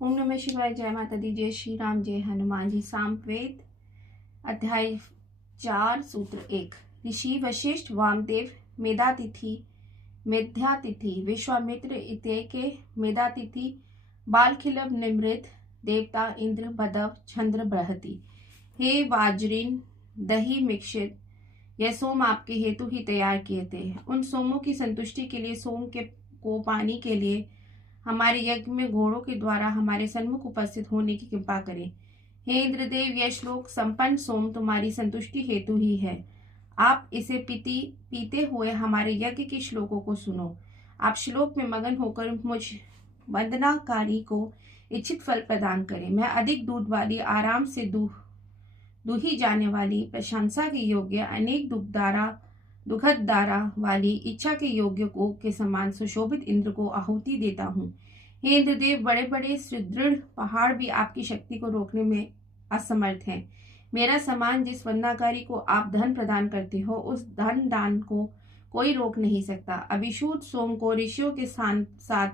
ओम नमः शिवाय। जय माता दी, जय श्री राम, जय हनुमान जी। सामवेद अध्याय 4 सूत्र 1। ऋषि वशिष्ठ, वामदेव, मेधातिथि, मेध्यातिथि, विश्वामित्र इत्येके मेधातिथि, बालखिलभ, निमृत, देवता इंद्र, बदव, चंद्र, बृहति। हे वाजरीन, दही मिक्षित, यह सोम आपके हेतु ही तैयार किए थे। उन सोमों की संतुष्टि के लिए सोम के को पाने के लिए हमारे यज्ञ में घोड़ों के द्वारा हमारे सन्मुख उपस्थित होने की कृपा करें। हे इंद्रदेव, यह श्लोक संपन्न सोम तुम्हारी संतुष्टि हेतु ही है। आप इसे पीते हुए हमारे यज्ञ के श्लोकों को सुनो। आप श्लोक में मगन होकर मुझ वंदनाकारी को इच्छित फल प्रदान करें। मैं अधिक दूध वाली, आराम से दूही जाने वाली, प्रशंसा के योग्य, अनेक दुखद धारा वाली, इच्छा के योग्य को के समान सुशोभित इंद्र को आहुति देता हूँ। हे इंद्रदेव, बड़े बड़े सुदृढ़ पहाड़ भी आपकी शक्ति को रोकने में असमर्थ हैं। मेरा समान जिस वंदनाकारी को आप धन प्रदान करते हो, उस धन दान को कोई रोक नहीं सकता। अभिषुद्ध सोम को ऋषियों के साथ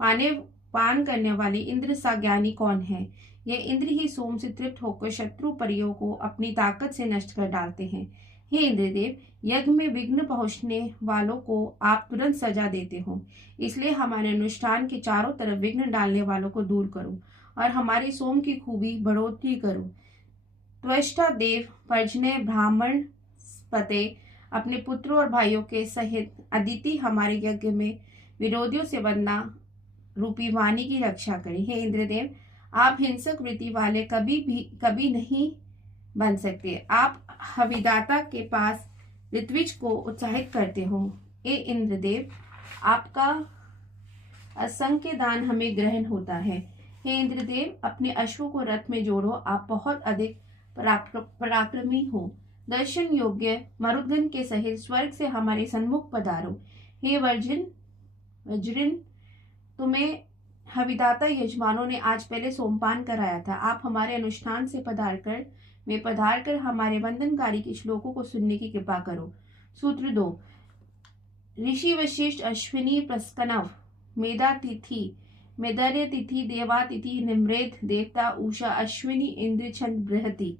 पान करने वाले इंद्र सा ज्ञानी कौन है? ये इंद्र ही सोम से तृप्त होकर शत्रु परियों को अपनी ताकत से नष्ट कर डालते हैं। हे इंद्रदेव, यज्ञ में विघ्न पहुंचने वालों को आप तुरंत सजा देते हो, इसलिए हमारे अनुष्ठान के चारों तरफ विघ्न डालने वालों को दूर करो और हमारे सोम की खूबी बढ़ोतरी करो। त्वष्टा देव, पर्जन्य, ब्राह्मण पते अपने पुत्रों और भाइयों के सहित अदिति हमारे यज्ञ में विरोधियों से वंदना रूपी वाणी की रक्षा करें। हे इंद्रदेव, आप हिंसक वृत्ति वाले कभी नहीं बन सकते। आप हविदाता के पास ऋत्विज को उत्साहित करते हो। हे इंद्रदेव, आपका असंख्य दान हमें ग्रहण होता है। हे इंद्रदेव, अपने अश्वों को रथ में जोड़ो। आप बहुत अधिक पराक्रमी हो। दर्शन योग्य मरुदगण के सहित स्वर्ग से हमारे सन्मुख पधारो। हे वज्रिन, तुम्हें हविदाता यजमानों ने आज पहले सोमपान कराया था। आप हमारे अनुष्ठान से पधार कर हमारे वंदनकारी के श्लोकों को सुनने की कृपा करो। सूत्र 2। ऋषि वशिष्ठ, अश्विनी, प्रस्कनव, मेधातिथि, मेदर्यतिथि, देवातिथि, निमृत, देवता, उषा, अश्विनी, इंद्र, चंद्र, बृहति।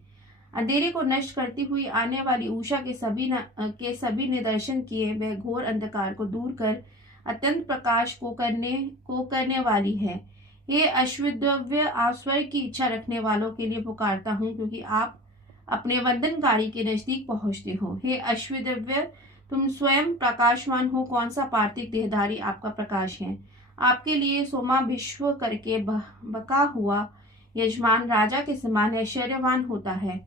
अंधेरे को नष्ट करती हुई आने वाली उषा के सभी ने दर्शन किए। वह घोर अंधकार को दूर कर अत्यंत प्रकाश को करने वाली है। हे अश्वद्रव्य, आप स्वर्ग की इच्छा रखने वालों के लिए पुकारता हूँ, क्योंकि आप अपने वंदनकारी के नजदीक पहुंचते हो। हे अश्वद्रव्य, तुम स्वयं प्रकाशवान हो। कौन सा पार्थिव देहधारी आपका प्रकाश है? आपके लिए सोमाभिश्व करके बका हुआ यजमान राजा के समान ऐश्वर्यवान होता है।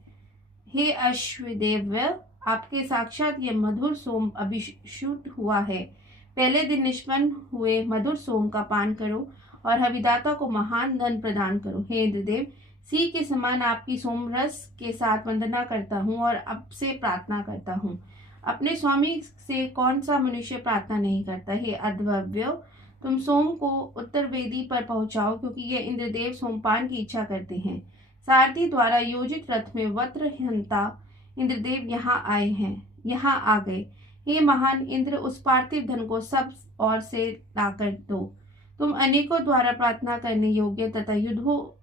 हे अश्वदेव्य, आपके साक्षात ये मधुर सोम अभिषुद्ध हुआ है। पहले दिन निष्पन्न हुए मधुर सोम का पान करो और हविदाता को महान धन प्रदान करो। हे इंद्रदेव, सी के समान आपकी सोमरस के साथ वंदना करता हूँ और अब से प्रार्थना करता हूँ। अपने स्वामी से कौन सा मनुष्य प्रार्थना नहीं करता? हे अध्वर्यो, तुम सोम को उत्तर वेदी पर पहुंचाओ, क्योंकि ये इंद्रदेव सोमपान की इच्छा करते हैं। सारथी द्वारा योजित रथ में वज्रहंता इंद्रदेव यहाँ आ गए। हे महान इंद्र, उस पार्थिव धन को सब ओर से लाकर दो। तुम अनेकों द्वारा प्रार्थना करने योग्य तथा युद्धों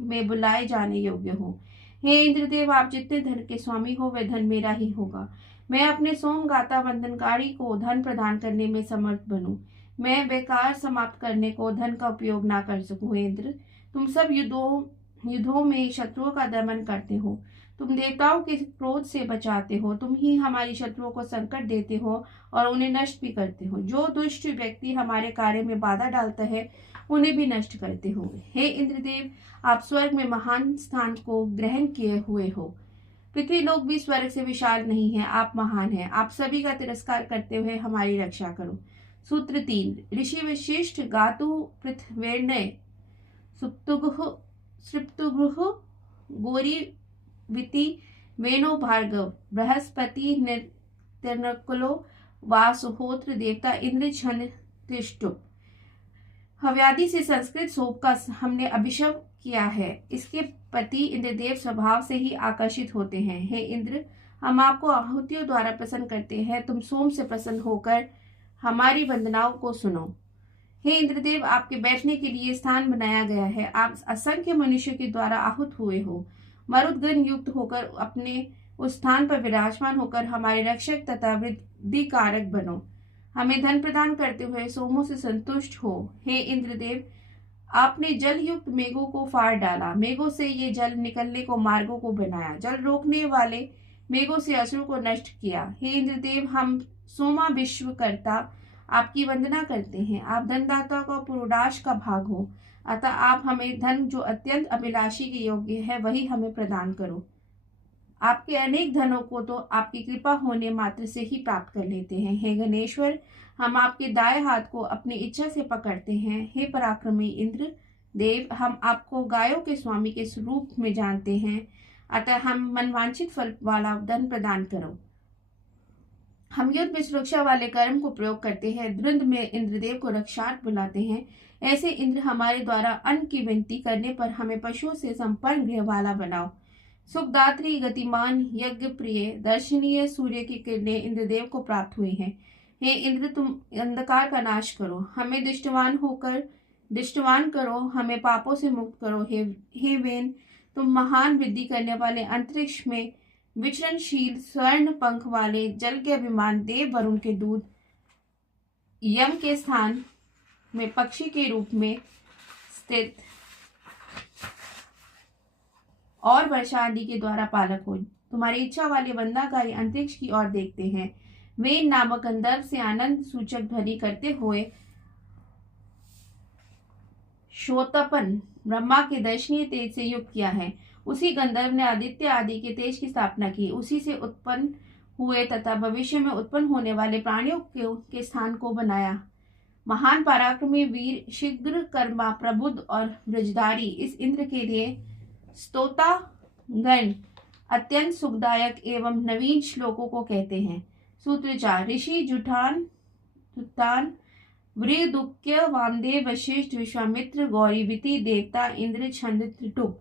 में बुलाए जाने योग्य हो। हे इंद्रदेव, आप जितने धन के स्वामी हो, वह धन मेरा ही होगा। मैं अपने सोमगाता वंदनकारी को धन प्रदान करने में समर्थ बनूं। मैं बेकार समाप्त करने को धन का उपयोग ना कर सकूं। इंद्र, तुम सब युद्धों में शत्रुओं का दमन करते हो। तुम देवताओं के क्रोध से बचाते हो। तुम ही हमारी शत्रुओं को संकट देते हो और उन्हें नष्ट भी करते हो। जो दुष्ट व्यक्ति हमारे कार्य में बाधा डालता है, उन्हें भी नष्ट करते हो। हे इंद्रदेव, आप स्वर्ग में महान स्थान को ग्रहण किए हुए हो। पृथ्वी लोक भी स्वर्ग से विशाल नहीं है। आप महान हैं। आप सभी का तिरस्कार करते हुए हमारी रक्षा करो। सूत्र 3। ऋषि वशिष्ठ, गातु, पृथ्वेर्णय, सृप्तुगुः, गौरी, विति, वेणु, भार्गव, बृहस्पति, निर्नकुलो, वासुहोत्र, देवता इंद्र, छन, त्रिष्टुप। हव्यादि से संस्कृत सोप का हमने अभिषेक किया है। इसके पति इंद्रदेव स्वभाव से ही आकर्षित होते हैं। हे इंद्र, हम आपको आहुतियों द्वारा प्रसन्न करते हैं। तुम सोम से प्रसन्न होकर हमारी वंदनाओं को सुनो। हे इंद्रदेव, आपके बैठने के लिए स्थान बनाया गया है। आप असंख्य मनुष्य के द्वारा आहूत हुए हो। मरुदगण युक्त होकर अपने उस स्थान पर विराजमान होकर हमारे रक्षक तथा वृद्धि कारक बनो। हमें धन प्रदान करते हुए सोमों से संतुष्ट हो। हे इंद्रदेव, आपने जल युक्त मेघों को फाड़ डाला, मेघों से ये जल निकलने को मार्गों को बनाया, जल रोकने वाले मेघों से असुरों को नष्ट किया। हे इंद्रदेव, हम सोमा विश्वकर्ता आपकी वंदना करते हैं। आप धनदाता का पुरोडाश का भाग हो, अतः आप हमें धन जो अत्यंत अभिलाषी के योग्य है वही हमें प्रदान करो। आपके अनेक धनों को तो आपकी कृपा होने मात्र से ही प्राप्त कर लेते हैं। हे गणेश्वर, हम आपके दाएं हाथ को अपनी इच्छा से पकड़ते हैं। हे पराक्रमी इंद्र देव, हम आपको गायों के स्वामी के स्वरूप में जानते हैं, अतः हम मनवांछित फल वाला धन प्रदान करो। हम युद्ध में सुरक्षा वाले कर्म को प्रयोग करते हैं, द्वंद में इंद्रदेव को रक्षार्थ बुलाते हैं। ऐसे इंद्र, हमारे द्वारा अन्न की विनती करने पर हमें पशुओं से संपन्न गृह वाला बनाओ। सुखदात्री, गतिमान, यज्ञ प्रिय, दर्शनीय सूर्य की किरणें इंद्रदेव को प्राप्त हुई हैं। हे इंद्र, तुम अंधकार का नाश करो, हमें दृष्टवान करो, हमें पापों से मुक्त करो। हे वेन, तुम महान वृद्धि करने वाले, अंतरिक्ष में विचरणशील स्वर्ण पंख वाले, जल के अभिमान, देव वरुण के दूत, यम के स्थान में पक्षी के रूप में स्थित और वर्षा आदि के द्वारा पालक हो। तुम्हारी इच्छा वाले वंदनाकारी अंतरिक्ष की ओर देखते हैं। वे नामक गंधर्व से आनंद सूचक ध्वनि करते हुए शोतपन ब्रह्मा के दर्शनीय तेज से युक्त किया है। उसी गंधर्व ने आदित्य आदि के तेज की स्थापना की, उसी से उत्पन्न हुए तथा भविष्य में उत्पन्न होने वाले प्राणियों के स्थान को बनाया। महान पराक्रमी वीर, शीघ्र कर्मा, प्रबुद्ध और ब्रजधारी इस इंद्र के लिए स्तोता गण अत्यंत सुखदायक एवं नवीन श्लोकों को कहते हैं। सूत्र 4। ऋषि जुटान वृदुक्य, वामदेव, वशिष्ठ, विश्वामित्र, गौरीवती, देवता, इंद्र, छंद, त्रिटुप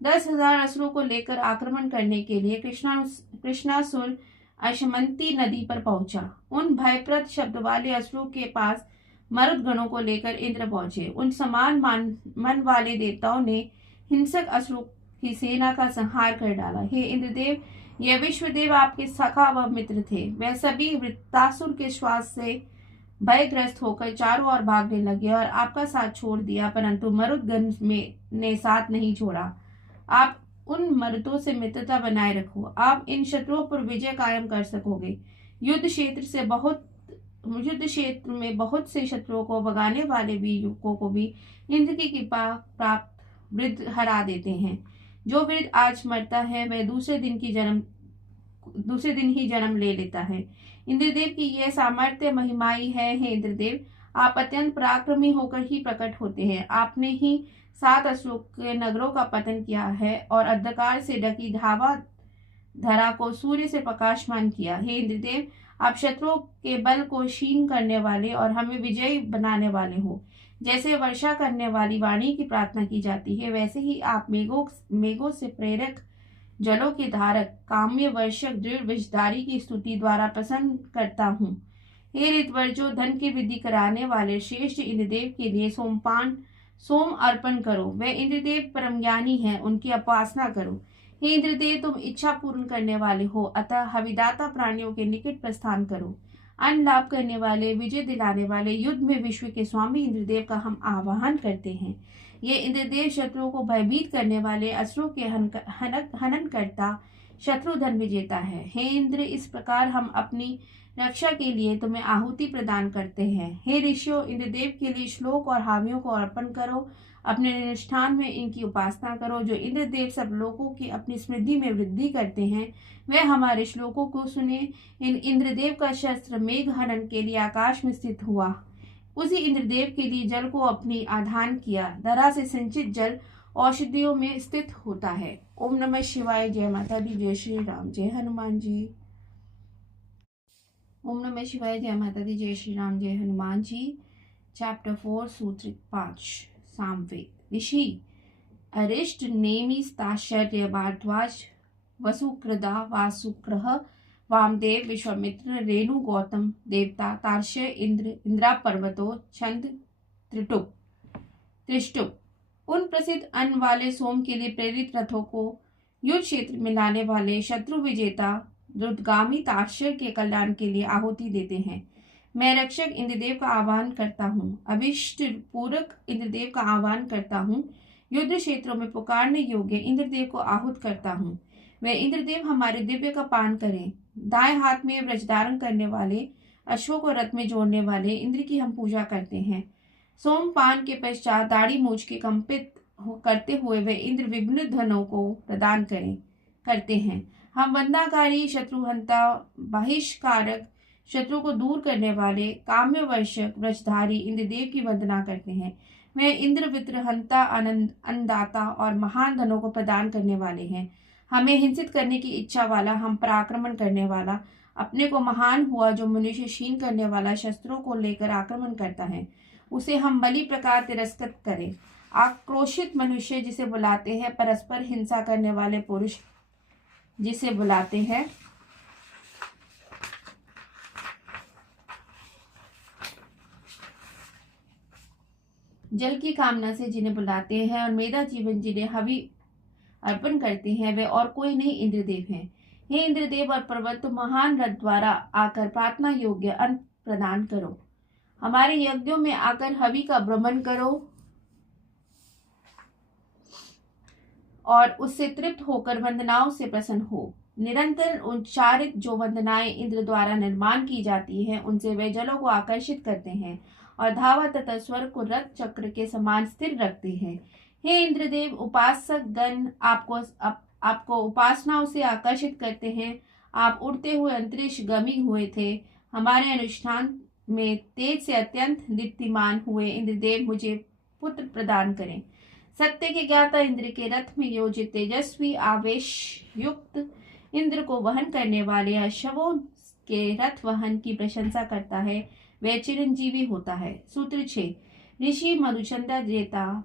10,000 असुरों को लेकर आक्रमण करने के लिए कृष्णासुर अशमंती नदी पर पहुंचा। उन भयप्रद शब्द वाले असुरों के पास मरुदगणों को लेकर इंद्र पहुंचे। उन समान मन वाले देवताओं ने हिंसक असुरों की सेना का संहार कर डाला। हे इंद्रदेव, यह विश्वदेव आपके सखा व मित्र थे। वह सभी वृत्तासुर के श्वास से भयग्रस्त होकर चारों ओर भागने लगे और आपका साथ छोड़ दिया, परंतु मरुदगण ने साथ नहीं छोड़ा। आप उन मरुदों से मित्रता बनाए रखो, आप इन शत्रुओं पर विजय कायम कर सकोगे। युद्ध क्षेत्र में बहुत से शत्रुओं को भगाने वाले वीर युवकों को भी इंद्र की कृपा प्राप्त वृद्ध हरा देते हैं। जो वृद्ध आज मरता है वह दूसरे दिन ही जन्म ले लेता है। इंद्रदेव की यह सामर्थ्य महिमाई है। हे इंद्रदेव, आप अत्यंत पराक्रमी होकर ही प्रकट होते हैं। आपने ही 7 असुरों के नगरों का पतन किया है और अंधकार से ढकी धावा धरा को सूर्य से प्रकाशमान किया। हे इंद्रदेव, आप शत्रुओं के बल को क्षीण करने वाले और हमें विजयी बनाने वाले हो। जैसे वर्षा करने वाली वाणी की प्रार्थना की जाती है, वैसे ही आप मेघों से प्रेरक, जलों के धारक, काम्य वर्षक, दृढ़ विषधारी की स्तुति द्वारा प्रसन्न करता हूँ। हे ऋतवर, जो धन की वृद्धि कराने वाले श्रेष्ठ इंद्रदेव के लिए सोम अर्पण करो। वे इंद्रदेव परम ज्ञानी हैं, उनकी उपासना करो। हे इंद्रदेव, तुम इच्छा पूर्ण करने वाले हो, अतः हविदाता प्राणियों के निकट प्रस्थान करो। अन्न लाभ करने वाले, विजय दिलाने वाले, युद्ध में विश्व के स्वामी इंद्रदेव का हम आवाहन करते हैं। ये इंद्रदेव शत्रुओं को भयभीत करने वाले, असुरों के हनन करता, शत्रुधन विजेता है। हे इंद्र, इस प्रकार हम अपनी रक्षा के लिए तुम्हें आहुति प्रदान करते हैं। हे ऋषियों, इंद्रदेव के लिए श्लोक और हावियों को अर्पण करो। अपने अनुष्ठान में इनकी उपासना करो। जो इंद्रदेव सब लोगों की अपनी समृद्धि में वृद्धि करते हैं, वे हमारे श्लोकों को सुने। इन इंद्रदेव का शस्त्र मेघ हनन के लिए आकाश में स्थित हुआ। उसी इंद्रदेव के लिए जल को अपनी आधान किया। धरा से संचित जल औषधियों में स्थित होता है। ओम नमः शिवाय। जय माता दी, जय श्री राम, जय हनुमान जी। ओम नमः शिवाय। जय माता दी, जय श्री राम, जय हनुमान जी। चैप्टर 4, सूत्र 5, सामवेद। ऋषि अरिष्ट, नेमिस्ताश्चर्य, भारद्वाज, वसुकृदा, वासुक्रह, वामदेव, विश्वामित्र, रेणु, गौतम, देवता, तार्क्ष्य, इंद्र, इंद्रा पर्वतो, छंद, त्रिष्टुप। उन प्रसिद्ध अन्न वाले सोम के लिए प्रेरित रथों को युद्ध क्षेत्र में लाने वाले शत्रु विजेता द्रुतगामी ताश्य के कल्याण के लिए आहुति देते हैं। मैं रक्षक इंद्रदेव का आह्वान करता हूँ, अभिष्ट पूरक इंद्रदेव का आह्वान करता हूँ, युद्ध क्षेत्रों में पुकारने योग्य इंद्रदेव को आहूत करता हूँ। वे इंद्रदेव हमारे दिव्य का पान करें। दाएं हाथ में व्रज धारण करने वाले, अश्वों को रथ में जोड़ने वाले इंद्र की हम पूजा करते हैं। सोमपान के पश्चात दाढ़ी मूछ के कंपित करते हुए वे इंद्र विभिन्न धनों को प्रदान करते हैं। हम वंदनाकारी, शत्रुहंता, बहिष्कारक, शत्रु को दूर करने वाले, काम्यवर्षक, व्रजधारी इंद्रदेव की वंदना करते हैं। वे इंद्र वित्रहंता, अन्नदाता और महान धनों को प्रदान करने वाले हैं। हमें हिंसित करने की इच्छा वाला, हम पर आक्रमण करने वाला, अपने को महान हुआ जो मनुष्य क्षीण करने वाला, शस्त्रों को लेकर आक्रमण करता है, उसे हम बलि प्रकार तिरस्कृत करें। आक्रोशित मनुष्य जिसे बुलाते हैं, परस्पर हिंसा करने वाले पुरुष जिसे बुलाते हैं, जल की कामना से जिन्हें बुलाते हैं और मेधा जीवन जिन्हें हवि अर्पण करते हैं, वे और कोई नहीं इंद्रदेव हैं। हे इंद्रदेव और पर्वत, महान रथ द्वारा आकर प्रार्थना योग्य अन्न प्रदान करो। हमारे यज्ञों में आकर हवि का भ्रमण करो और उससे तृप्त होकर वंदनाओं से प्रसन्न हो। निरंतर उच्चारित जो वंदनाएं इंद्र द्वारा निर्माण की जाती हैं, उनसे वे जलों को आकर्षित करते हैं और धावा तथा स्वर्ग को रथ चक्र के समान स्थिर रखते हैं। हे इंद्रदेव, उपासक गण आपको उपासनाओं से आकर्षित करते हैं। आप उड़ते हुए अंतरिक्ष गमी हुए थे। हमारे अनुष्ठान में तेज से अत्यंत दीप्तिमान हुए इंद्रदेव, मुझे पुत्र प्रदान करें। सत्य के ज्ञाता इंद्र के रथ में योजित तेजस्वी आवेश युक्त इंद्र को वहन करने वाले अश्वों के रथ वहन की प्रशंसा करता है, वह चिरंजीवी होता है। सूत्र 6। ऋषि मधुचंदा जेता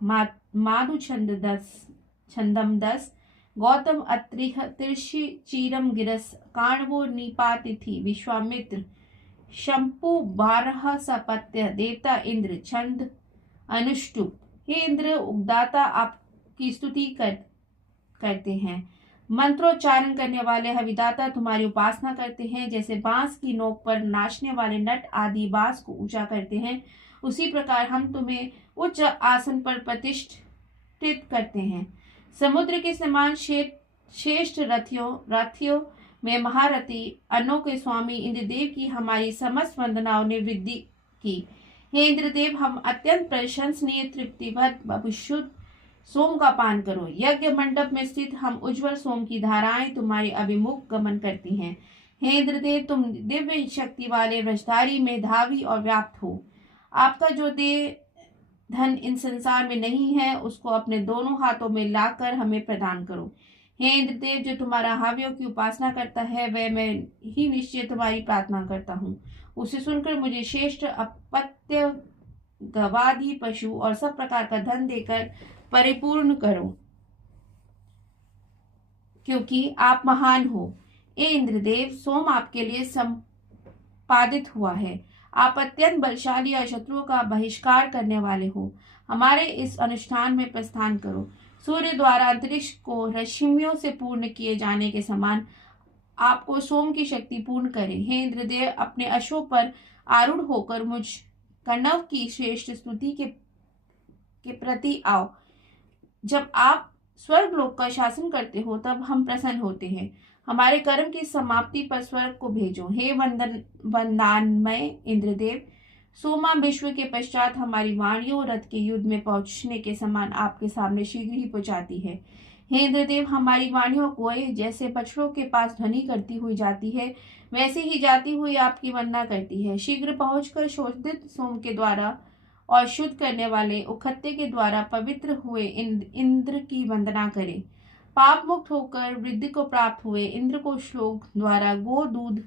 छंदम 10 गौतम अत्रिह तिर्षि चीरम गिरस काणवो निपातिथि विश्वामित्र शंपु 12 सपत्य देवता इंद्र छंद अनुष्टुप। हे इंद्र, उगदाता आपकी स्तुति करते हैं। मंत्रोच्चारण करने वाले हविदाता तुम्हारी उपासना करते हैं। जैसे बांस की नोक पर नाचने वाले नट आदि बांस को ऊंचा करते हैं, उसी प्रकार हम तुम्हें उच्च आसन पर प्रतिष्ठित करते हैं। समुद्र के समान श्रेष्ठ रथियों में महारथी अन्नों के स्वामी इंद्रदेव की हमारी समस्त वंदनाओं ने वृद्धि की। हे इंद्रदेव, हम अत्यंत प्रशंसनीय तृप्तिभर शुद्ध सोम का पान करो। यज्ञ मंडप में स्थित हम उज्ज्वल सोम की धाराएं तुम्हारी अभिमुख गमन करती हैं। हे इंद्रदेव, तुम दिव्य शक्ति वाले व्रजधारी में धावी और व्याप्त हो। आपका जो देह धन इन संसार में नहीं है, उसको अपने दोनों हाथों में लाकर हमें प्रदान करो। हे इंद्रदेव, जो तुम्हारा हावियों की उपासना करता है, वह मैं ही निश्चय तुम्हारी प्रार्थना करता हूँ। उसे सुनकर मुझे श्रेष्ठ अपत्य, गवादि, पशु और सब प्रकार का धन देकर परिपूर्ण करो, क्योंकि आप महान हो। ए इंद्रदेव, सोम आपके लिए संपादित हुआ है। आप अत्यंत बलशाली और शत्रुओं का बहिष्कार करने वाले हो। हमारे इस अनुष्ठान में प्रस्थान करो। सूर्य द्वारा अंतरिक्ष को रश्मियों से पूर्ण किए जाने के समान आपको सोम की शक्ति पूर्ण करे। हे इंद्रदेव, अपने अश्वों पर आरूढ़ होकर मुझ कण्व की श्रेष्ठ स्तुति के प्रति आओ। जब आप स्वर्गलोक का शासन करते हो, तब हम प्रसन्न होते हैं। हमारे कर्म की समाप्ति पर स्वर्ग को भेजो। हे वंदनामय इंद्रदेव, सोमा विश्व के पश्चात हमारी वाणियों रथ के युद्ध में पहुंचने के समान आपके सामने शीघ्र ही पहुंचाती है। हे इंद्रदेव, हमारी वाणियों को जैसे बछड़ों के पास ध्वनि करती हुई जाती है, वैसे ही जाती हुई आपकी वंदना करती है। शीघ्र पहुंचकर शोधित सोम के द्वारा और शुद्ध करने वाले उखत्ते के द्वारा पवित्र हुए इंद्र की वंदना करें। पाप मुक्त होकर वृद्धि को प्राप्त हुए इंद्र को श्लोक द्वारा गो दूध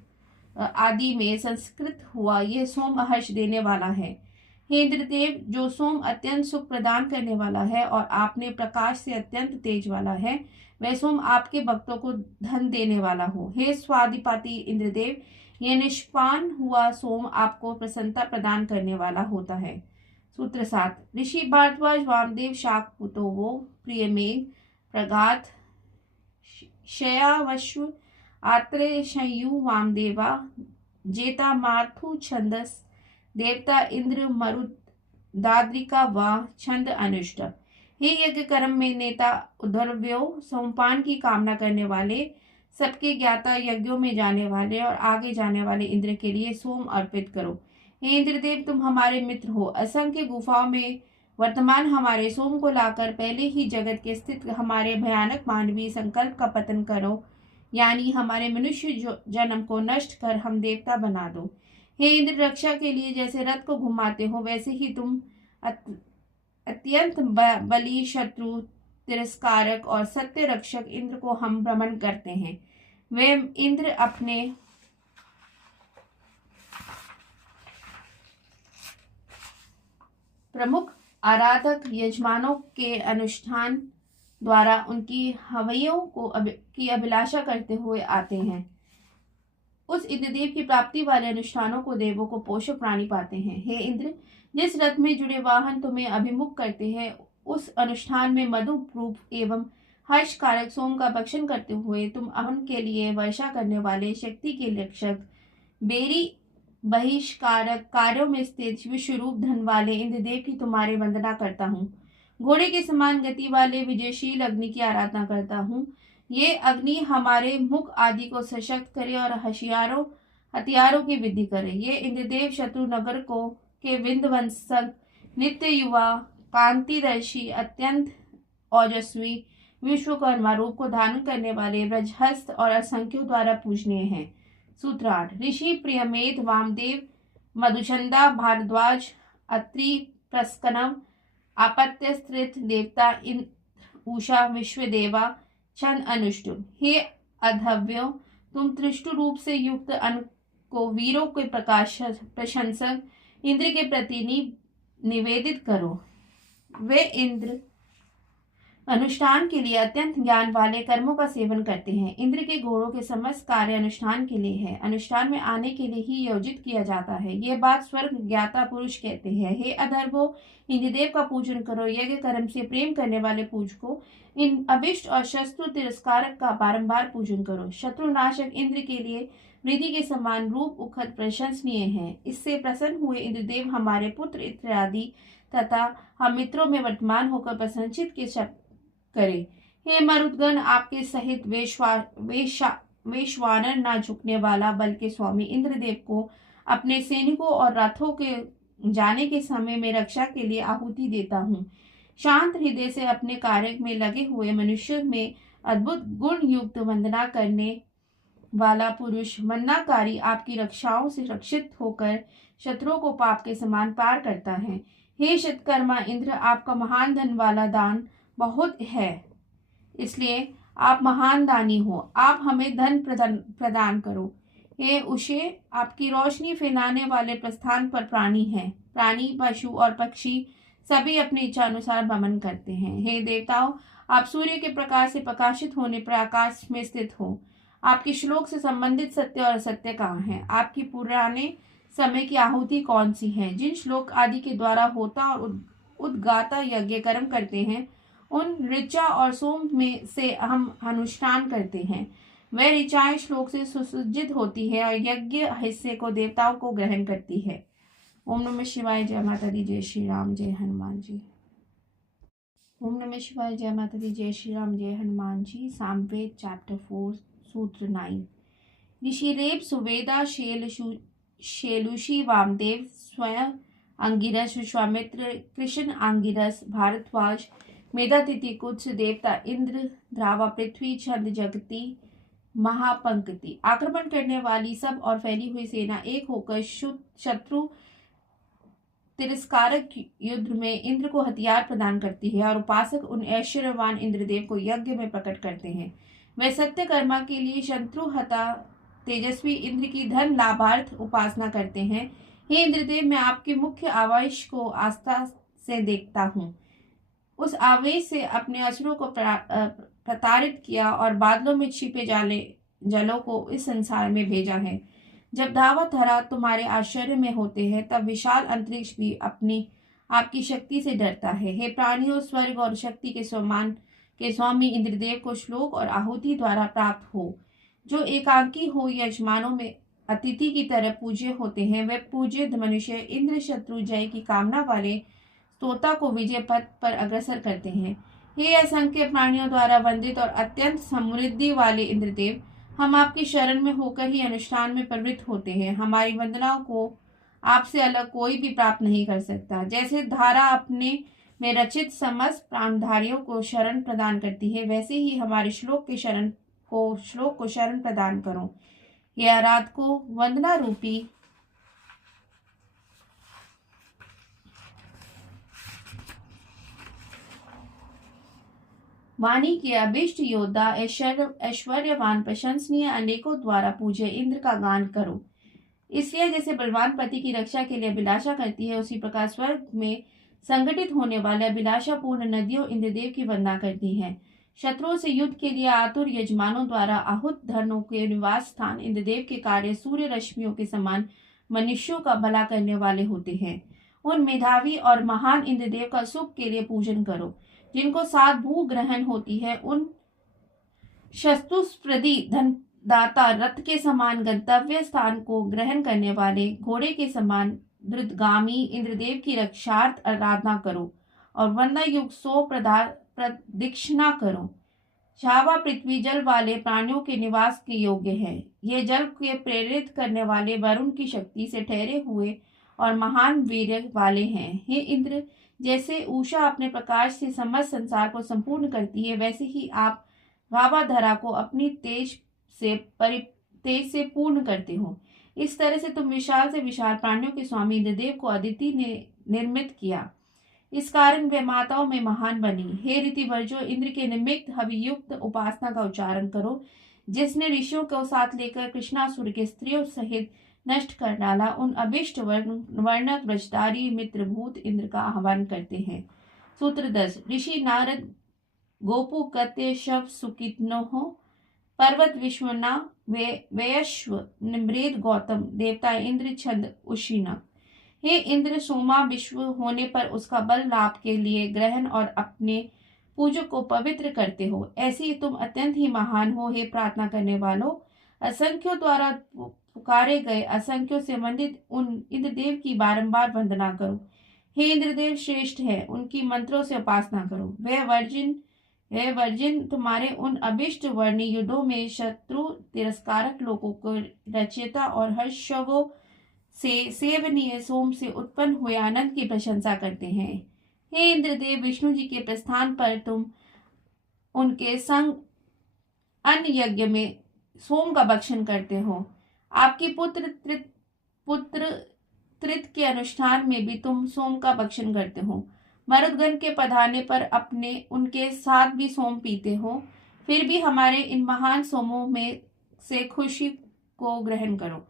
आदि में संस्कृत हुआ यह सोम हर्ष देने वाला है। हे इंद्रदेव, जो सोम अत्यंत सुख प्रदान करने वाला है और आपने प्रकाश से अत्यंत तेज वाला है, वह सोम आपके भक्तों को धन देने वाला हो। हे स्वादिपाती इंद्रदेव, यह निष्पान हुआ सोम आपको प्रसन्नता प्रदान करने वाला होता है। सूत्र 7। ऋषि भारद्वाज वामदेव शाक पुतोवो प्रियमेघ प्रगाथ शयावश्व आत्रेय शयु वामदेवा जेता मार्थु छंदस देवता इंद्र मरुदाद्रिका व छंद अनुष्ट। हे यज्ञ कर्म में नेता उद्धर्व्यो सोमपान की कामना करने वाले, सबके ज्ञाता, यज्ञों में जाने वाले और आगे जाने वाले इंद्र के लिए सोम अर्पित करो। हे इंद्रदेव, तुम हमारे मित्र हो। असंख्य गुफाओं में वर्तमान हमारे सोम को लाकर पहले ही जगत के स्थित हमारे भयानक मानवीय संकल्प का पतन करो, यानी हमारे मनुष्य जन्म को नष्ट कर हम देवता बना दो। हे इंद्र, रक्षा के लिए जैसे रथ को घुमाते हो वैसे ही तुम अत्यंत बली शत्रु तिरस्कारक और सत्य रक्षक इंद्र को हम भ्रमण करते हैं। वे इंद्र अपने प्रमुख आराधक यजमानों के अनुष्ठान द्वारा उनकी हवैयों की अभिलाषा करते हुए आते हैं। उस इंद्रदेव की प्राप्ति वाले अनुष्ठानों को देवों को पोषक प्राणी पाते हैं। हे इंद्र, जिस रथ में जुड़े वाहन तुम्हें अभिमुख करते हैं, उस अनुष्ठान में मधु रूप एवं हर्ष कारक सोम का भक्षण करते हुए तुम अहन के लिए वर्षा करने वाले, शक्ति के रक्षक, बेरी बहिष्कारक कार्यों में स्थित विश्वरूप धन वाले इंद्रदेव की तुम्हारे वंदना करता हूँ। घोड़े के समान गति वाले विजयशील अग्नि की आराधना करता हूँ। ये अग्नि हमारे मुख आदि को सशक्त करे और हथियारों की वृद्धि करे। ये इंद्रदेव शत्रु नगर को के विंध्वंसक, नित्य युवा, कांतिदर्शी, अत्यंत ओजस्वी, विश्वकर्मा रूप को धारण करने वाले ब्रजहस्त और असंख्यों द्वारा पूजनीय हैं। सूत्र 8। ऋषि प्रियमेध वामदेव मधुचंदा भारद्वाज अत्रि प्रस्कनव आपत्य स्त्रित देवता उषा विश्वदेवा छंद अनुष्टुप। हे अधव्यो, तुम त्रिष्टु रूप से युक्त अन्न को वीरों के प्रशंसक इंद्र के प्रति निवेदित करो। वे इंद्र अनुष्ठान के लिए अत्यंत ज्ञान वाले कर्मों का सेवन करते हैं। इंद्र के घोड़ों के समस्त कार्य अनुष्ठान के लिए है, अनुष्ठान में आने के लिए ही योजित किया जाता है। यह बात स्वर्ग ज्ञाता पुरुष कहते हैं। हे अधर्वो, इंद्रदेव का पूजन करो। यज्ञ कर्म से प्रेम करने वाले पूजको इन अभिष्ट और शत्रु तिरस्कारक का बारंबार पूजन करो। शत्रुनाशक इंद्र के लिए वृद्धि के समान रूप उखद प्रशंसनीय है। इससे प्रसन्न हुए इंद्रदेव हमारे पुत्र इत्यादि तथा हम मित्रों में वर्तमान होकर प्रसन्नचित के शब्द करे। हे मरुदगण, आपके सहित वेशवानर ना झुकने वाला बल के स्वामी इंद्रदेव को अपने सैनिकों और रथों के जाने के समय में रक्षा के लिए आहुति देता हूँ। शांत हृदय से अपने कार्य में लगे हुए मनुष्य में अद्भुत गुण युक्त वंदना करने वाला पुरुष वंदनाकारी आपकी रक्षाओं से रक्षित होकर शत्रुओं को पाप के समान पार करता है। हे शतकर्मा इंद्र, आपका महान धन वाला दान बहुत है, इसलिए आप महान दानी हो। आप हमें धन प्रदान करो। हे उषे, आपकी रोशनी फैलाने वाले प्रस्थान पर प्राणी हैं। प्राणी, पशु और पक्षी सभी अपनी इच्छा अनुसार भ्रमण करते हैं। हे देवताओं, आप सूर्य के प्रकाश से प्रकाशित होने पर आकाश में स्थित हो। आपके श्लोक से संबंधित सत्य और असत्य कहाँ है? आपकी पुराने समय की आहुति कौन सी है? जिन श्लोक आदि के द्वारा होता और उद्गाता यज्ञ कर्म करते हैं, उन ऋचा और सोम में से हम अनुष्ठान करते हैं। वह ऋचाएं श्लोक से सुसज्जित होती है और यज्ञ हिस्से को देवताओं को ग्रहण करती है। ओम नमः शिवाय। जय माता दी। जय श्री राम। जय हनुमान जी। ओम नमः शिवाय। जय माता दी। जय श्री राम। जय हनुमान जी। सामवेद चैप्टर 4 सूत्र 9। ऋषि रेप सुवेदा शैलुषी वामदेव स्वयं अंगिरस विश्वामित्र कृष्ण अंगिरस भारद्वाज मेधातिथि कुत्स देवता इंद्र द्रावा पृथ्वी छंद जगती महापंक्ति। आक्रमण करने वाली सब और फैली हुई सेना एक होकर शत्रु तिरस्कारक युद्ध में इंद्र को हथियार प्रदान करती है और उपासक उन ऐश्वर्यवान इंद्रदेव को यज्ञ में प्रकट करते हैं। वे सत्यकर्मा के लिए शत्रुहता तेजस्वी इंद्र की धन लाभार्थ उपासना करते हैं। हे इंद्रदेव, मैं आपके मुख्य आवेश को आस्था से देखता हूँ। उस आवेश से अपने असुरों को प्रताड़ित किया और बादलों में छिपे जलों को इस संसार में भेजा है। जब धावत हरा तुम्हारे आश्चर्य में होते हैं, तब विशाल अंतरिक्ष भी अपनी आपकी शक्ति से डरता है। हे प्राणियों, स्वर्ग और शक्ति के स्वामी इंद्रदेव को श्लोक और आहुति द्वारा प्राप्त हो। जो एकांकी हो यजमानों में अतिथि की तरह पूज्य होते हैं, वे पूज्य मनुष्य इंद्र शत्रु जय की कामना वाले तोता को विजय पथ पर अग्रसर करते हैं। हे असंख्य प्राणियों द्वारा वंदित और अत्यंत समृद्धि वाले इंद्रदेव, हम आपकी शरण में होकर ही अनुष्ठान में प्रवृत्त होते हैं। हमारी वंदनाओं को आपसे अलग कोई भी प्राप्त नहीं कर सकता। जैसे धारा अपने में रचित समस्त प्राणधारियों को शरण प्रदान करती है, वैसे ही हमारे श्लोक को शरण प्रदान करो। यह रात को वंदना रूपी वाणी के अभिष्ट योद्धा ऐश्वर्यवान प्रशंसनीय अनेकों द्वारा पूज्य इंद्र का गान करो। इसलिए जैसे बलवान पति की रक्षा के लिए अभिलाषा करती है, उसी प्रकार स्वर्ग में संगठित होने वाले अभिलाषा पूर्ण नदियों इंद्रदेव की वंदना करती हैं। शत्रुओं से युद्ध के लिए आतुर यजमानों द्वारा आहुत धर्मों के निवास स्थान इंद्रदेव के कार्य सूर्य रश्मियों के समान मनुष्यों का भला करने वाले होते हैं। उन मेधावी और महान इंद्रदेव का सुख के लिए पूजन करो, जिनको 7 भू ग्रहण होती है। उन शत्रुस्प्रदी धनदाता रथ के समान गंतव्य स्थान को ग्रहण करने वाले घोड़े के समान द्रुतगामी इंद्रदेव की रक्षार्थ आराधना करो और वंदना युग 100 प्रदक्षिणा करो। छावा पृथ्वी जल वाले प्राणियों के निवास के योग्य है। ये जल के प्रेरित करने वाले वरुण की शक्ति से ठहरे हुए और महान वीर्य वाले हैं। हे इंद्र, जैसे उषा अपने प्रकाश से समस्त संसार को संपूर्ण करती है, वैसे ही आप भावाधरा को अपनी तेज से पूर्ण करते हो। इस तरह से तुम विशाल से विशाल प्राणियों के स्वामी इंद्रदेव को अदिति ने निर्मित किया। इस कारण वे माताओं में महान बनी। हे ऋतिवर्जो, इंद्र के निमित्त हवियुक्त उपासना का उच्चारण करो, जिसने ऋषियों को साथ लेकर कृष्णासुर के स्त्रियों सहित नष्ट कर डाला। उन अभिष्ट वर्णक ब्रजधारी मित्रभूत इंद्र का आह्वान करते हैं। सूत्र 10। ऋषि नारद गोपु कत्य शव सुकितनो पर्वत विश्वना वयश्व निम्रेद गौतम देवता इंद्र छंद उशिना। हे इंद्र, सोमा विश्व होने पर उसका बल लाभ के लिए ग्रहण और अपने पूजक को पवित्र करते हो। ऐसी तुम अत्यंत ही महान हो। हे प्रार्थना करने वालों, असंख्यों द्वारा पुकारे गए असंख्यों से वंदित उन इंद्रदेव की बारंबार वंदना करो। हे इंद्रदेव श्रेष्ठ है, उनकी मंत्रों से उपासना करो। वह वर्जिन तुम्हारे उन अभिष्ट वर्णी युद्धों में शत्रु तिरस्कारक लोगों को रचयिता और हर्षवों से सेवनीय सोम से उत्पन्न हुए आनंद की प्रशंसा करते हैं। हे इंद्रदेव, विष्णु जी के प्रस्थान पर तुम उनके संग अन्न यज्ञ में सोम का भक्षण करते हो। आपकी पुत्र त्रित के अनुष्ठान में भी तुम सोम का भक्षण करते हो। मरुदगण के पधारने पर उनके साथ भी सोम पीते हो। फिर भी हमारे इन महान सोमों में से खुशी को ग्रहण करो।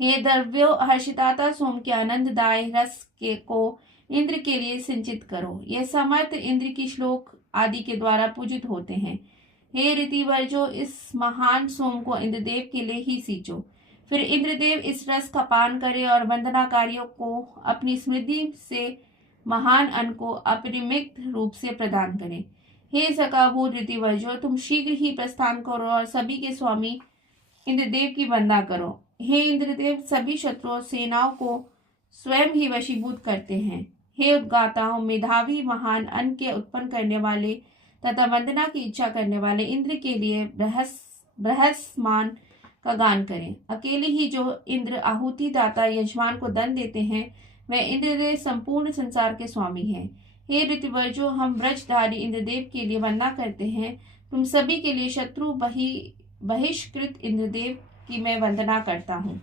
हे द्रव्यो, हर्षिताता सोम के आनंददायी रस को इंद्र के लिए सिंचित करो। ये समर्थ इंद्र की श्लोक आदि के द्वारा पूजित होते हैं। हे ऋतिवर्जो, इस महान सोम को इंद्रदेव के लिए ही सींचो। फिर इंद्रदेव इस रस का पान करे और वंदनाकारियों को अपनी समृद्धि से महान अन्न को अपरिमित रूप से प्रदान करें। हे सकाभूत ऋतिवर्जो, तुम शीघ्र ही प्रस्थान करो और सभी के स्वामी इंद्रदेव की वंदना करो। हे इंद्रदेव, सभी शत्रुओं सेनाओं को स्वयं ही वशीभूत करते हैं। हे उद्गाताओं, मेधावी महान अन्न के उत्पन्न करने वाले तथा वंदना की इच्छा करने वाले इंद्र के लिए बृहस्मान का गान करें। अकेले ही जो इंद्र आहुति दाता यजमान को दंड देते हैं, वह इंद्रदेव संपूर्ण संसार के स्वामी हैं। हे ऋतिवर्जो, हम व्रजधारी इंद्रदेव के लिए वंदना करते हैं। तुम सभी के लिए शत्रु बहिष्कृत इंद्रदेव की मैं वंदना करता हूँ।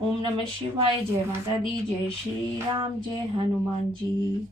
ओम नमः शिवाय। जय माता दी, जय श्री राम, जय हनुमान जी।